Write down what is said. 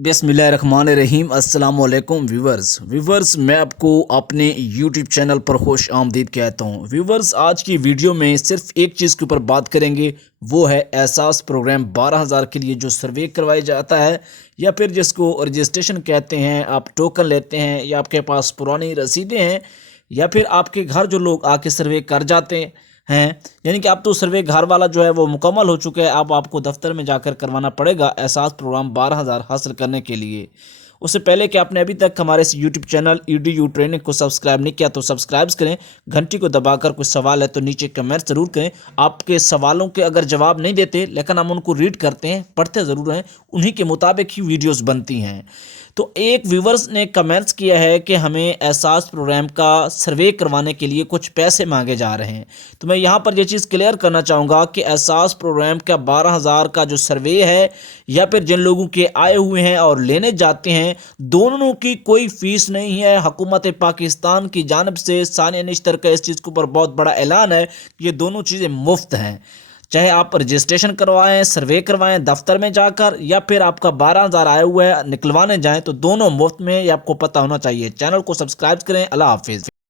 बिस्मिल्लाहिर्रहमानिर्रहीम। अस्सलाम वालेकुम व्यूवर्स, मैं आपको अपने यूट्यूब चैनल पर खुश आमदीद कहता हूँ। व्यूवर्स, आज की वीडियो में सिर्फ एक चीज़ के ऊपर बात करेंगे, वो है एहसास प्रोग्राम 12,000 के लिए जो सर्वे करवाया जाता है या फिर जिसको रजिस्ट्रेशन कहते हैं। आप टोकन लेते हैं या आपके पास पुरानी रसीदें हैं या फिर आपके घर जो लोग आके सर्वे कर जाते हैं, यानी कि अब तो सर्वे घर वाला जो है वो मुकम्मल हो चुका है। अब आपको दफ्तर में जाकर करवाना पड़ेगा एहसास प्रोग्राम 12,000 हासिल करने के लिए। उससे पहले कि आपने अभी तक हमारे इस यूट्यूब चैनल EDU ट्रेनिंग को सब्सक्राइब नहीं किया तो सब्सक्राइब करें। घंटी को दबाकर कुछ सवाल है तो नीचे कमेंट ज़रूर करें। आपके सवालों के अगर जवाब नहीं देते लेकिन हम उनको रीड करते हैं, पढ़ते ज़रूर हैं, उन्हीं के मुताबिक ही वीडियोस बनती हैं। तो एक व्यूवर्स ने कमेंट्स किया है कि हमें एहसास प्रोग्राम का सर्वे करवाने के लिए कुछ पैसे मांगे जा रहे हैं। तो मैं यहाँ पर यह चीज़ क्लियर करना चाहूँगा कि एहसास प्रोग्राम का 12,000 का जो सर्वे है या फिर जिन लोगों के आए हुए हैं और लेने जाते हैं, दोनों की कोई फ़ीस नहीं है। हुकूमत पाकिस्तान की जानिब से सानिया निश्तर का इस चीज़ के ऊपर बहुत बड़ा ऐलान है कि ये दोनों चीज़ें मुफ्त हैं। चाहे आप रजिस्ट्रेशन करवाएं, सर्वे करवाएं दफ्तर में जाकर, या फिर आपका 12,000 आया हुआ है निकलवाने जाएं, तो दोनों मुफ्त में, ये आपको पता होना चाहिए। चैनल को सब्सक्राइब करें। अल्लाह हाफिज़।